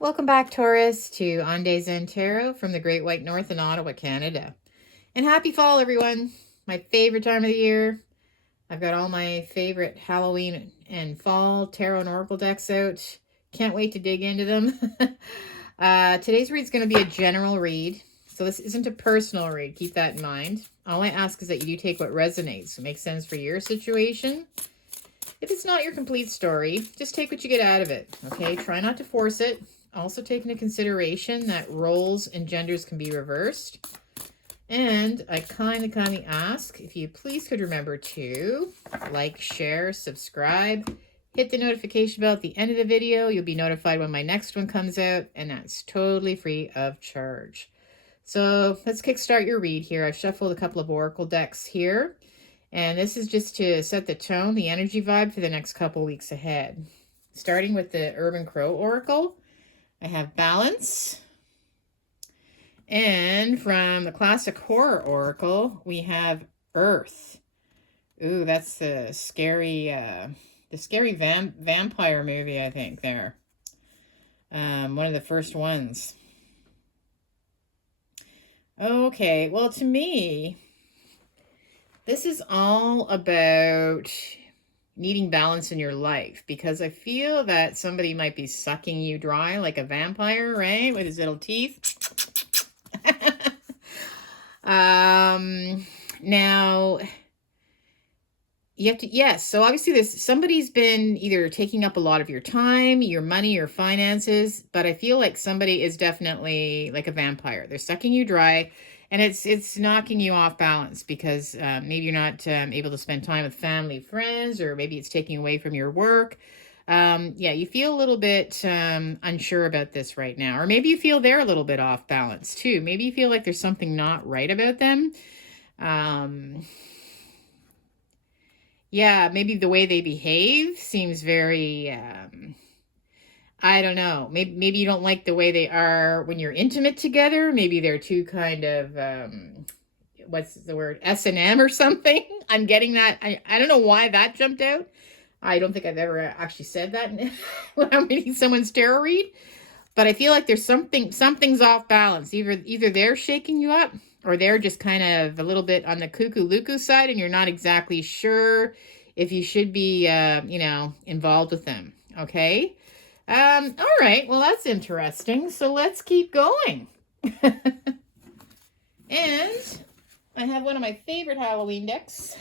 Welcome back, Taurus, to On Days in Tarot from the Great White North in Ottawa, Canada. And happy fall, everyone. My favorite time of the year. I've got all my favorite Halloween and fall tarot and oracle decks out. Can't wait to dig into them. Today's read is going to be a general read. So this isn't a personal read. Keep that in mind. All I ask is that you do take what resonates. It makes sense for your situation. If it's not your complete story, just take what you get out of it. Okay? Try not to force it. Also take into consideration that roles and genders can be reversed. And I kindly ask if you please could remember to like, share, subscribe, hit the notification bell at the end of the video. You'll be notified when my next one comes out, and that's totally free of charge. So let's kickstart your read here. I've shuffled a couple of oracle decks here, and this is just to set the tone, the energy vibe for the next couple weeks ahead. Starting with the Urban Crow Oracle, I have Balance. And from the Classic Horror Oracle, we have Earth. Ooh, that's the scary vampire movie, I think, there. One of the first ones. Okay, well, to me, this is all about needing balance in your life, because I feel that somebody might be sucking you dry like a vampire, right? With his little teeth. Now you have to, yes. So obviously somebody's been either taking up a lot of your time, your money, your finances, but I feel like somebody is definitely like a vampire. They're sucking you dry. And it's knocking you off balance because maybe you're not able to spend time with family, friends, or maybe it's taking away from your work. Yeah, you feel a little bit unsure about this right now. Or maybe you feel they're a little bit off balance too. Maybe you feel like there's something not right about them. Yeah, maybe the way they behave seems very... I don't know. Maybe you don't like the way they are when you're intimate together. Maybe they're too kind of, what's the word? S&M or something. I'm getting that. I don't know why that jumped out. I don't think I've ever actually said that when I'm reading someone's tarot read. But I feel like there's something's off balance. Either they're shaking you up, or they're just kind of a little bit on the cuckoo-luckoo side, and you're not exactly sure if you should be, involved with them. Okay? All right, well, that's interesting. So let's keep going. And I have one of my favorite Halloween decks.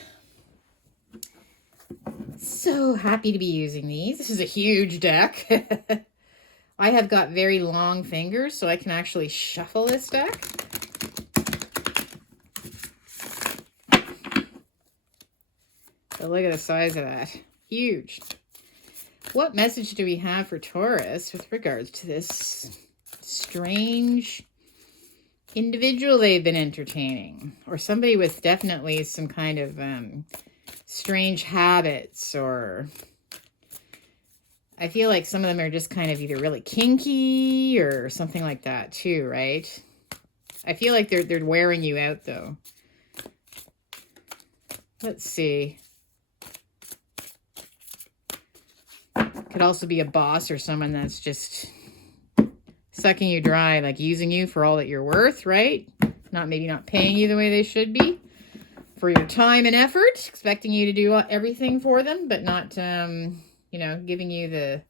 So happy to be using these. This is a huge deck. I have got very long fingers, so I can actually shuffle this deck. So look at the size of that. Huge. What message do we have for Taurus with regards to this strange individual they've been entertaining? Or somebody with definitely some kind of strange habits, or... I feel like some of them are just kind of either really kinky or something like that too, right? I feel like they're wearing you out, though. Let's see. Could also be a boss or someone that's just sucking you dry, like using you for all that you're worth, right? Maybe not paying you the way they should be for your time and effort, expecting you to do everything for them, but not, giving you the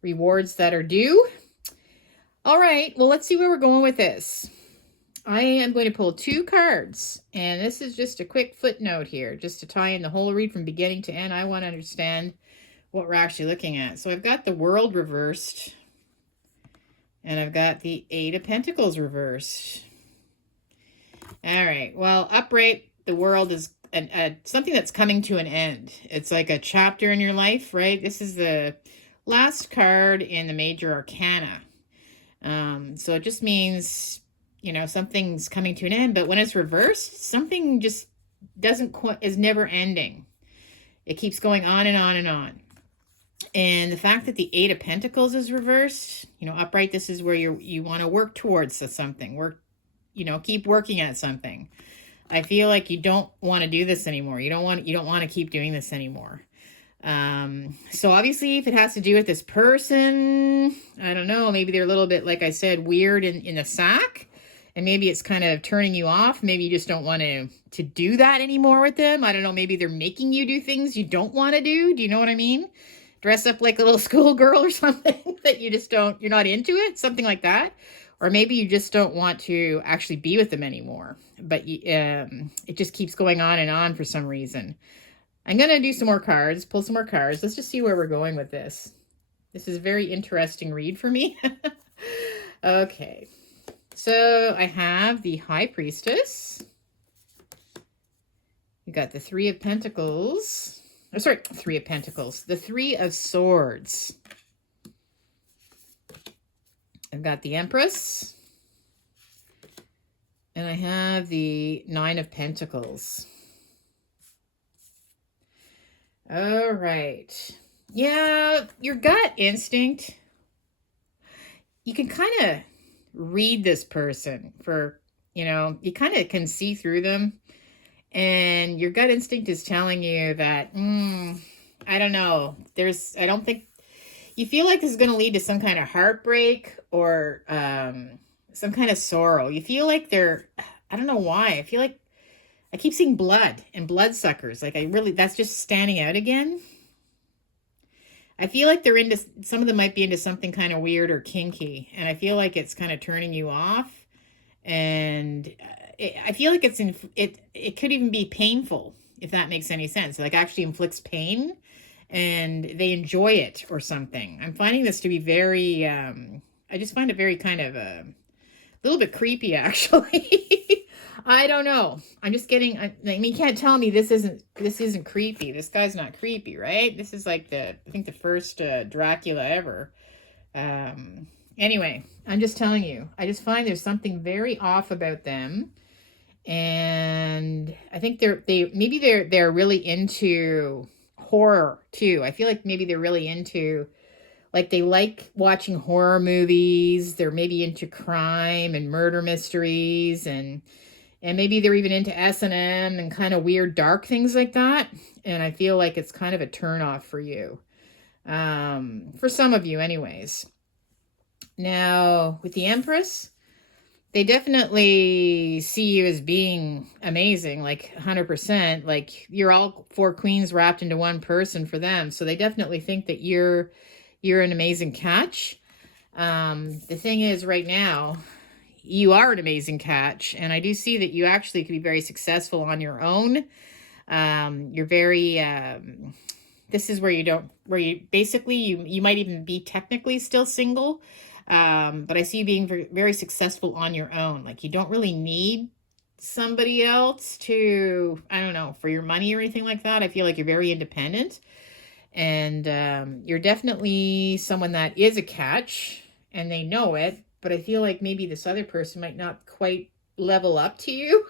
rewards that are due. All right, well, let's see where we're going with this. I am going to pull 2 cards, and this is just a quick footnote here, just to tie in the whole read from beginning to end. I want to understand what we're actually looking at. So I've got the World reversed, and I've got the 8 of Pentacles reversed. All right, well, upright, the World is something that's coming to an end. It's like a chapter in your life, right? This is the last card in the Major Arcana. So it just means, something's coming to an end, but when it's reversed, something just is never ending. It keeps going on and on and on. And the fact that the 8 of Pentacles is reversed, upright, this is where you want to work towards something. Keep working at something. I feel like you don't want to do this anymore. You don't want to keep doing this anymore. So obviously, if it has to do with this person, I don't know, maybe they're a little bit, like I said, weird in the sack. And maybe it's kind of turning you off. Maybe you just don't want to do that anymore with them. I don't know. Maybe they're making you do things you don't want to do. Do you know what I mean? Dress up like a little schoolgirl or something that you just don't, you're not into it. Something like that. Or maybe you just don't want to actually be with them anymore. But it just keeps going on and on for some reason. I'm going to do some more cards, pull some more cards. Let's just see where we're going with this. This is a very interesting read for me. Okay. So I have the High Priestess. You got the Three of Pentacles. Oh, sorry, Three of Pentacles. The Three of Swords. I've got the Empress. And I have the Nine of Pentacles. All right. Yeah, your gut instinct. You can kind of read this person for, you kind of can see through them. And your gut instinct is telling you that, I don't know. I don't think, you feel like this is going to lead to some kind of heartbreak or some kind of sorrow. You feel like I don't know why. I feel like I keep seeing blood and bloodsuckers. Like that's just standing out again. I feel like some of them might be into something kind of weird or kinky. And I feel like it's kind of turning you off. And I feel like it could even be painful, if that makes any sense. Like actually inflicts pain and they enjoy it or something. I'm finding this to be very, I just find it very kind of a little bit creepy, actually. I don't know. I'm just getting, I mean, you can't tell me this isn't creepy. This guy's not creepy, right? This is like I think the first Dracula ever. Anyway, I'm just telling you, I just find there's something very off about them. And I think they're really into horror too. I feel like maybe they're really into, like they like watching horror movies. They're maybe into crime and murder mysteries and maybe they're even into S&M and kind of weird dark things like that. And I feel like it's kind of a turnoff for you. For some of you anyways. Now, with the Empress, they definitely see you as being amazing, like 100%. Like you're all four queens wrapped into one person for them. So they definitely think that you're an amazing catch. The thing is right now, you are an amazing catch. And I do see that you actually could be very successful on your own. You're very, this is where you basically, you might even be technically still single. But I see you being very, very successful on your own. Like you don't really need somebody else to, I don't know, for your money or anything like that. I feel like you're very independent and, you're definitely someone that is a catch and they know it, but I feel like maybe this other person might not quite level up to you.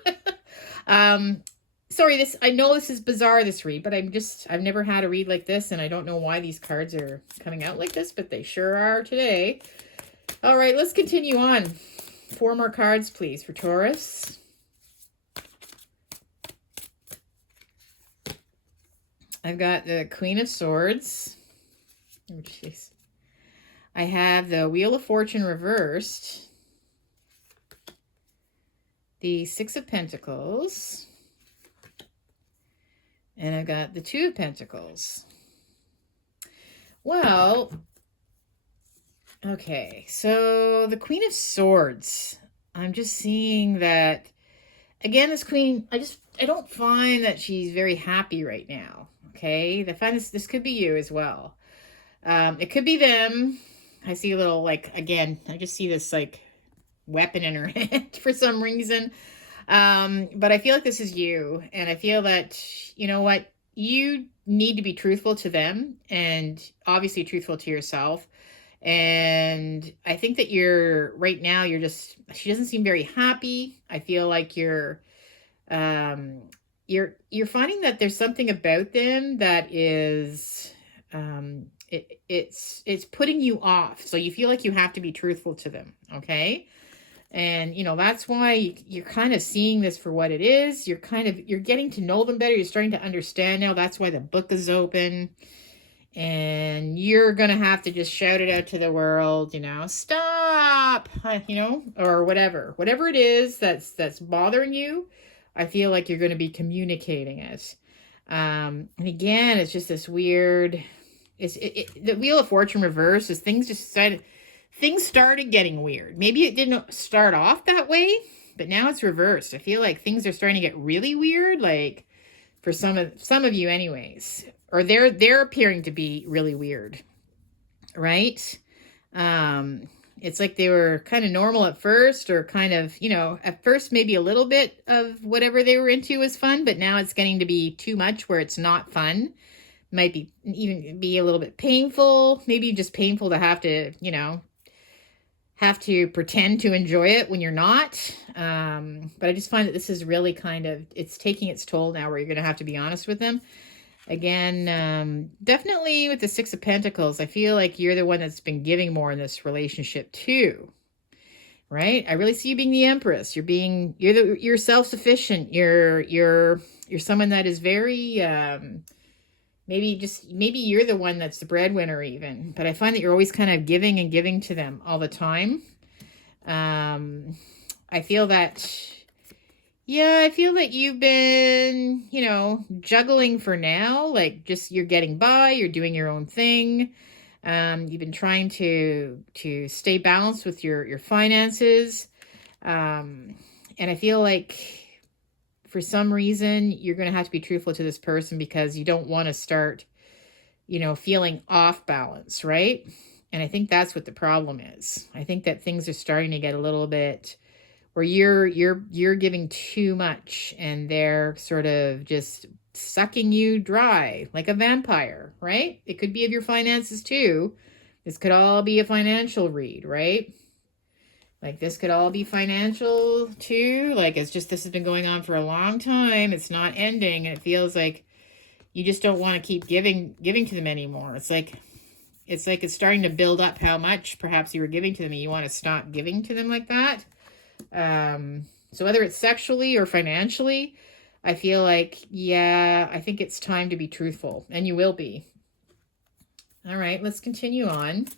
Sorry, I know this is bizarre, this read, but I've never had a read like this and I don't know why these cards are coming out like this, but they sure are today. All right, let's continue on. 4 more cards, please, for Taurus. I've got the Queen of Swords. Oh, jeez. I have the Wheel of Fortune reversed. The Six of Pentacles. And I've got the Two of Pentacles. Well, okay, so the Queen of Swords, I'm just seeing that, again, this queen, I don't find that she's very happy right now, okay? I find this could be you as well. It could be them. I see a little, like, again, I just see this, like, weapon in her hand for some reason. But I feel like this is you, and I feel that, you know what, you need to be truthful to them, and obviously truthful to yourself. And I think that right now, she doesn't seem very happy. I feel like you're finding that there's something about them that is, it's putting you off. So you feel like you have to be truthful to them. Okay. And, that's why you're kind of seeing this for what it is. You're getting to know them better. You're starting to understand now. That's why the book is open. And you're going to have to just shout it out to the world, you know, stop, you know, or whatever it is that's bothering you. I feel like you're going to be communicating it. And again, it's just this weird, the Wheel of Fortune reverse is things started getting weird. Maybe it didn't start off that way, but now it's reversed. I feel like things are starting to get really weird, like for some of you anyways, or they're appearing to be really weird, right? It's like they were kind of normal at first, or kind of, you know, at first maybe a little bit of whatever they were into was fun, but now it's getting to be too much where it's not fun. Might be even be a little bit painful, maybe just painful to have to, you know, have to pretend to enjoy it when you're not. But I just find that this is really kind of, it's taking its toll now where you're going to have to be honest with them. Again, definitely with the Six of Pentacles, I feel like you're the one that's been giving more in this relationship too, right? I really see you being the Empress. You're self-sufficient. You're someone that is very, maybe you're the one that's the breadwinner even, but I find that you're always kind of giving and giving to them all the time. I feel that, yeah, I feel that you've been, you know, juggling for now, like just you're getting by, you're doing your own thing. You've been trying to stay balanced with your finances. And I feel like for some reason, you're going to have to be truthful to this person because you don't want to start, you know, feeling off balance, right? And I think that's what the problem is. I think that things are starting to get a little bit where you're giving too much and they're sort of just sucking you dry like a vampire, right? It could be of your finances too. This could all be a financial read, right? Like this could all be financial too. Like it's just, this has been going on for a long time. It's not ending. And it feels like you just don't want to keep giving to them anymore. It's like it's starting to build up how much perhaps you were giving to them and you want to stop giving to them like that. So whether it's sexually or financially, I feel like, yeah, I think it's time to be truthful, and you will be. All right, let's continue on.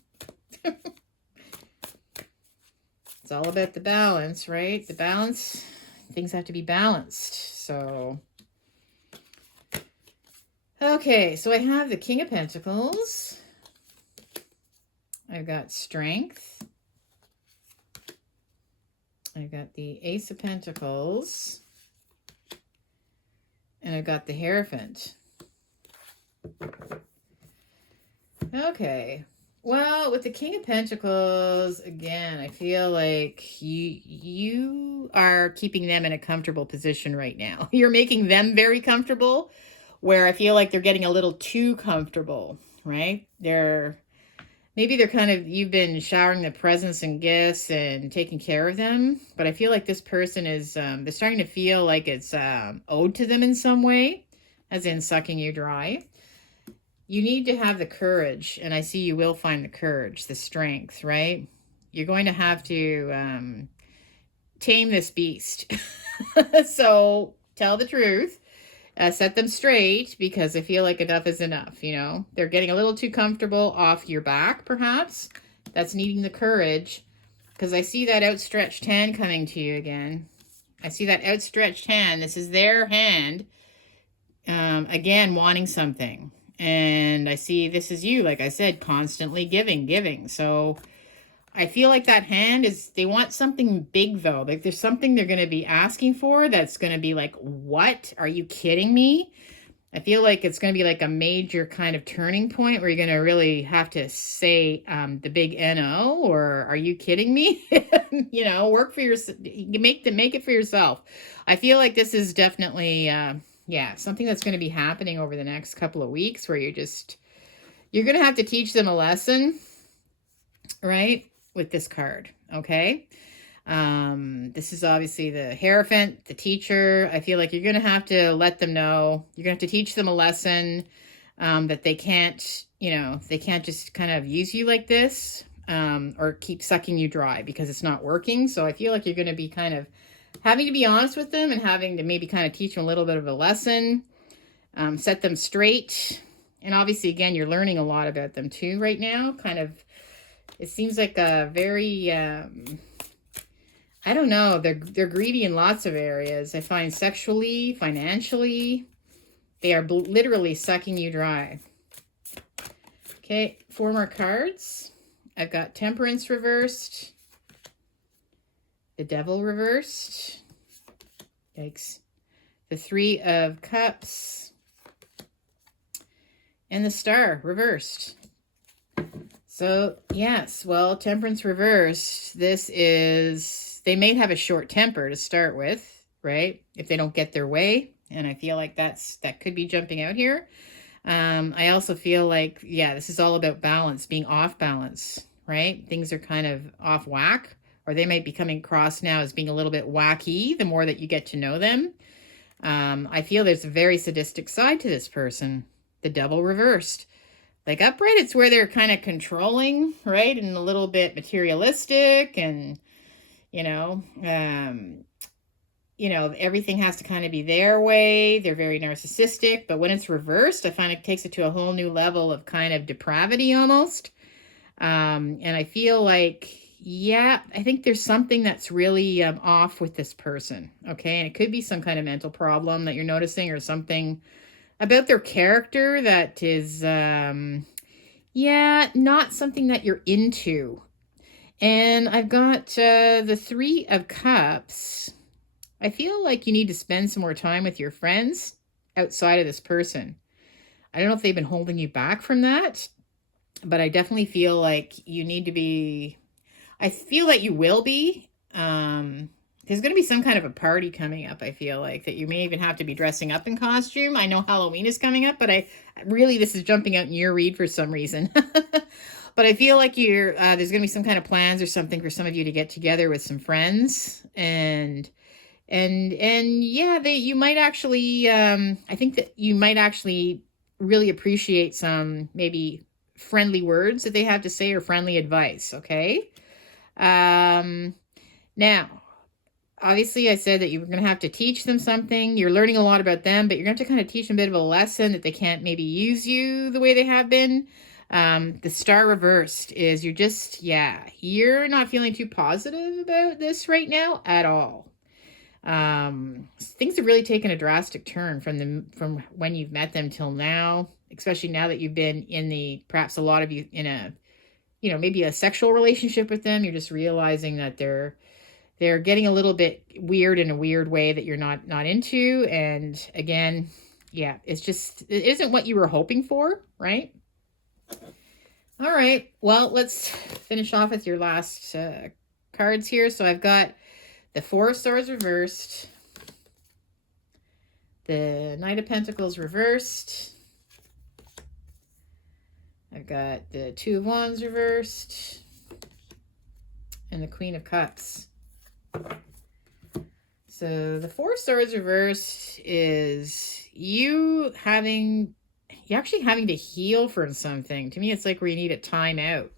It's all about the balance, right? The balance, things have to be balanced. So, okay, so I have the King of Pentacles. I've got Strength. I've got the Ace of Pentacles. And I've got the Hierophant. Okay. Well, with the King of Pentacles, again, I feel like you are keeping them in a comfortable position right now. You're making them very comfortable, where I feel like they're getting a little too comfortable, right? Maybe they're kind of, you've been showering the presents and gifts and taking care of them, but I feel like this person is, they're starting to feel like it's owed to them in some way, as in sucking you dry. You need to have the courage, and I see you will find the courage, the strength, right? You're going to have to tame this beast. So tell the truth. Set them straight, because I feel like enough is enough, you know. They're getting a little too comfortable off your back, perhaps. That's needing the courage, because I see that outstretched hand coming to you again. I see that outstretched hand. This is their hand, again, wanting something. And I see this is you, like I said, constantly giving. So I feel like that hand is, they want something big though. Like there's something they're going to be asking for that's going to be like, what? Are you kidding me? I feel like it's going to be like a major kind of turning point where you're going to really have to say the big NO, or are you kidding me? You know, work for your, make it for yourself. I feel like this is definitely, yeah, something that's going to be happening over the next couple of weeks, where you're going to have to teach them a lesson, right? With this card, okay? This is obviously the Hierophant, the teacher. I feel like you're going to have to let them know, you're going to have to teach them a lesson, that they can't, you know, they can't just kind of use you like this, or keep sucking you dry because it's not working. So I feel like you're going to be kind of having to be honest with them and having to maybe kind of teach them a little bit of a lesson, set them straight. And obviously, again, you're learning a lot about them too right now. Kind of, it seems like a very, I don't know, they're greedy in lots of areas. I find sexually, financially, they are literally sucking you dry. Okay, 4 more cards. I've got Temperance reversed, the Devil reversed, yikes, the 3 of Cups, and the Star reversed. So, yes, well, Temperance reversed, this is, they may have a short temper to start with, right? If they don't get their way, and I feel like that could be jumping out here. I also feel like, yeah, this is all about balance, being off balance, right? Things are kind of off whack, or they might be coming across now as being a little bit wacky the more that you get to know them. I feel there's a very sadistic side to this person. The Devil reversed. Like upright, it's where they're kind of controlling, right? And a little bit materialistic and, everything has to kind of be their way. They're very narcissistic, but when it's reversed, I find it takes it to a whole new level of kind of depravity almost. And I feel like, yeah, I think there's something that's really off with this person, okay? And it could be some kind of mental problem that you're noticing or something about their character that is, not something that you're into. And I've got the 3 of Cups. I feel like you need to spend some more time with your friends outside of this person. I don't know if they've been holding you back from that, but I definitely feel like you need to be, I feel that you will be. There's going to be some kind of a party coming up, I feel like, that you may even have to be dressing up in costume. I know Halloween is coming up, but this is jumping out in your read for some reason. But I feel like there's going to be some kind of plans or something for some of you to get together with some friends and yeah, you might actually, I think that you might actually really appreciate some maybe friendly words that they have to say or friendly advice, okay? Now, obviously I said that you were going to have to teach them something. You're learning a lot about them, but you're going to have to kind of teach them a bit of a lesson that they can't maybe use you the way they have been. The Star reversed is you're not feeling too positive about this right now at all. Things have really taken a drastic turn from when you've met them till now, especially now that you've been perhaps a lot of you in a, maybe a sexual relationship with them. You're just realizing that they're getting a little bit weird in a weird way that you're not into. And again, yeah, it isn't what you were hoping for, right? All right, well, let's finish off with your last cards here. So I've got the 4 of Swords reversed, the Knight of Pentacles reversed, I've got the 2 of Wands reversed, and the Queen of Cups. So the 4 of Swords reversed is you actually having to heal from something. To me, it's like where you need a time out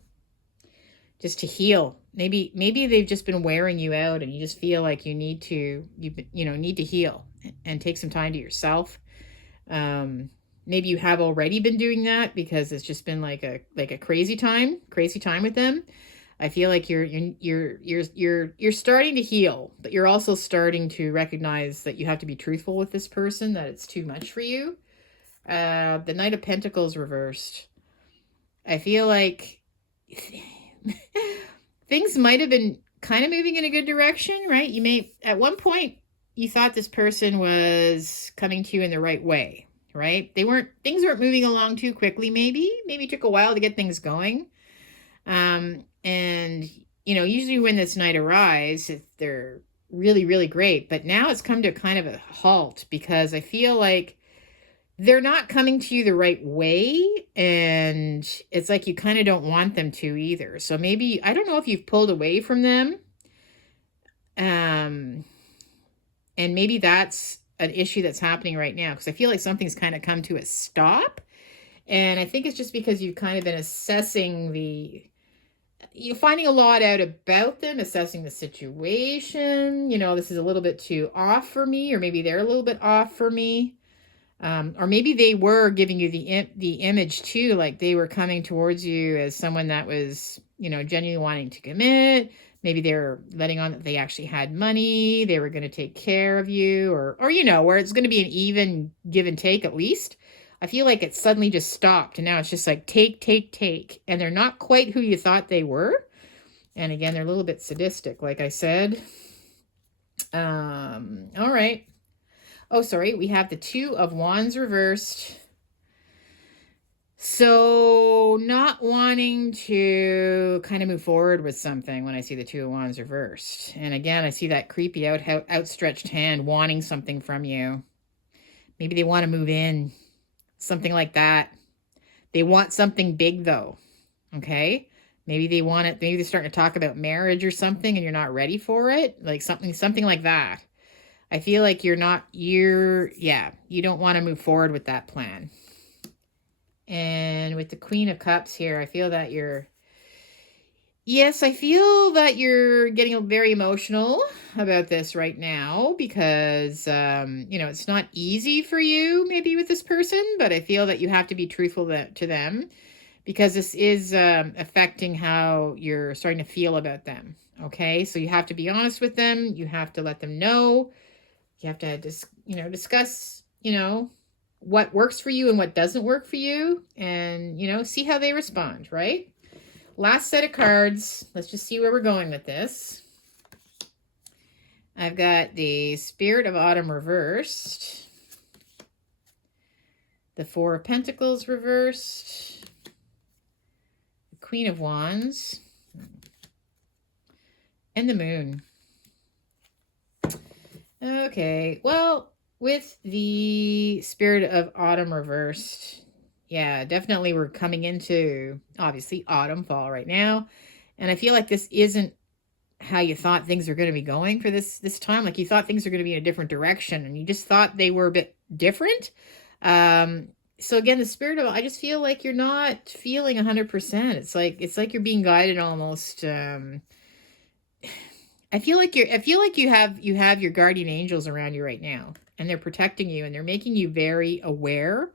just to heal. Maybe they've just been wearing you out and you just feel like you need to heal and take some time to yourself. Maybe you have already been doing that because it's just been like a crazy time with them. I feel like you're starting to heal, but you're also starting to recognize that you have to be truthful with this person, that it's too much for you. The Knight of Pentacles reversed. I feel like things might have been kind of moving in a good direction, right? At one point, you thought this person was coming to you in the right way, right? Things weren't moving along too quickly, maybe it took a while to get things going. And, usually when this Knight arrives, they're really, really great, but now it's come to kind of a halt because I feel like they're not coming to you the right way, and it's like you kind of don't want them to either. So maybe, I don't know if you've pulled away from them, and maybe that's an issue that's happening right now, because I feel like something's kind of come to a stop, and I think it's just because you've kind of been assessing you're finding a lot out about them, assessing the situation. This is a little bit too off for me, or maybe they're a little bit off for me. Or maybe they were giving you the image too, like they were coming towards you as someone that was, you know, genuinely wanting to commit. Maybe they were letting on that they actually had money, they were going to take care of you, or you know, where it's going to be an even give and take at least. I feel like it suddenly just stopped, and now it's just like take, take, take, and they're not quite who you thought they were. And again, they're a little bit sadistic, like I said. All right. Oh, sorry, we have the Two of Wands reversed. So not wanting to kind of move forward with something when I see the Two of Wands reversed. And again, I see that creepy outstretched hand wanting something from you. Maybe they want to move in, something like that. They want something big though, okay? Maybe they want it, maybe they're starting to talk about marriage or something and you're not ready for it, like something like that. I feel like you don't want to move forward with that plan. And with the Queen of Cups here, I feel that I feel that you're getting very emotional about this right now because, you know, it's not easy for you maybe with this person, but I feel that you have to be truthful to them because this is affecting how you're starting to feel about them. Okay, so you have to be honest with them. You have to let them know. You have to discuss, what works for you and what doesn't work for you, and, see how they respond, right? Last set of cards. Let's just see where we're going with this. I've got the Spirit of Autumn reversed, the Four of Pentacles reversed, the Queen of Wands, and the Moon. Okay, well, with the Spirit of Autumn reversed, yeah, definitely we're coming into, obviously, autumn, fall right now. And I feel like this isn't how you thought things are going to be going for this time. Like you thought things are going to be in a different direction and you just thought they were a bit different. So again, the Spirit of, I just feel like you're not feeling 100%. It's like you're being guided almost. I feel like you have your guardian angels around you right now, and they're protecting you and they're making you very aware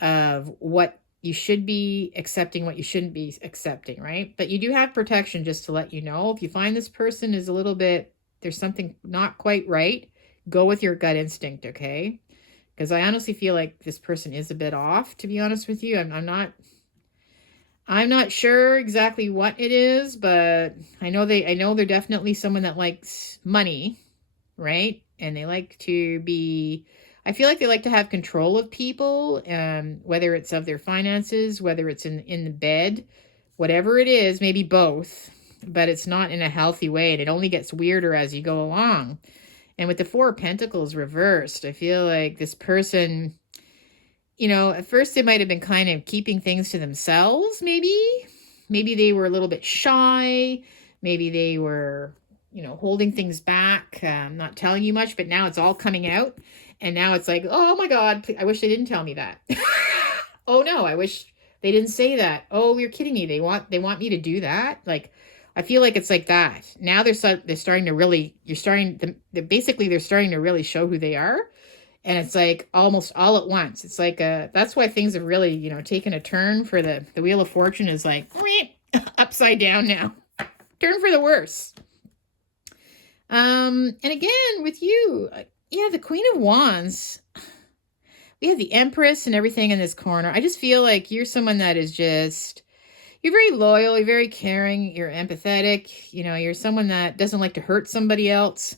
of what you should be accepting, what you shouldn't be accepting, right? But you do have protection, just to let you know. If you find this person is a little bit, there's something not quite right, go with your gut instinct, okay? Because I honestly feel like this person is a bit off, to be honest with you. I'm not sure exactly what it is, but I know they're definitely someone that likes money, right? And they like to be, I feel like they like to have control of people, whether it's of their finances, whether it's in the bed, whatever it is, maybe both, but it's not in a healthy way, and it only gets weirder as you go along. And with the Four of Pentacles reversed, I feel like this person, at first they might have been kind of keeping things to themselves, maybe. Maybe they were a little bit shy. Maybe they were, holding things back, not telling you much, but now it's all coming out. And now it's like, oh my God, I wish they didn't tell me that. Oh no, I wish they didn't say that. Oh, you're kidding me. They want me to do that? Like, I feel like it's like that. Now they're starting to really, they're starting to really show who they are. And it's like almost all at once. It's like that's why things have really, taken a turn for the Wheel of Fortune is like upside down now. Turn for the worse. And again, with you, the Queen of Wands, we have the Empress and everything in this corner. I just feel like you're someone that is just, you're very loyal, you're very caring, you're empathetic, you're someone that doesn't like to hurt somebody else.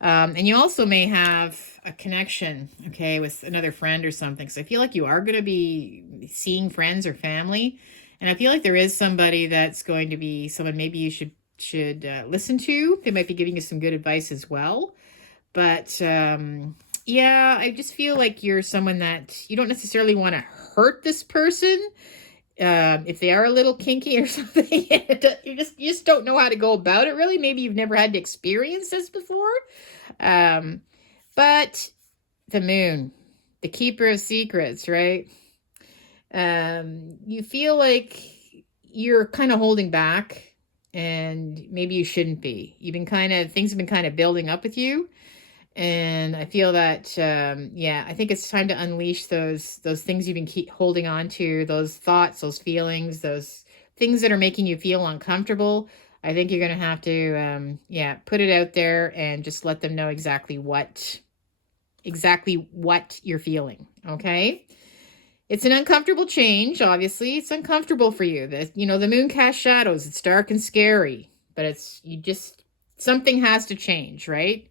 And you also may have a connection, okay, with another friend or something. So I feel like you are going to be seeing friends or family. And I feel like there is somebody that's going to be someone maybe you should listen to. They might be giving you some good advice as well. But I just feel like you're someone that you don't necessarily want to hurt this person. If they are a little kinky or something, you just don't know how to go about it, really. Maybe you've never had to experience this before. But the Moon, the keeper of secrets, right? You feel like you're kind of holding back, and maybe you shouldn't be. Things have been kind of building up with you. And I feel that, yeah, I think it's time to unleash those things you've been keep holding on to, those thoughts, those feelings, those things that are making you feel uncomfortable. I think you're going to have to, yeah, put it out there and just let them know exactly what you're feeling. Okay. It's an uncomfortable change. Obviously, it's uncomfortable for you. The moon casts shadows. It's dark and scary, but something has to change, right?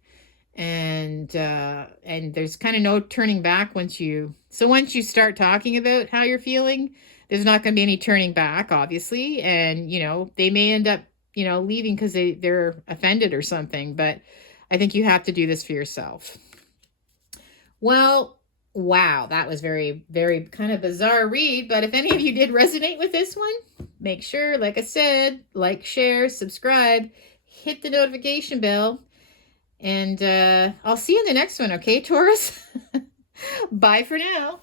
And there's kind of no turning back once you start talking about how you're feeling. There's not going to be any turning back, obviously, and they may end up leaving because they're offended or something, but I think you have to do this for yourself. Well, wow, that was very, very kind of bizarre read, but if any of you did resonate with this one, make sure, like I said, like, share, subscribe, hit the notification bell. And I'll see you in the next one, okay, Taurus? Bye for now.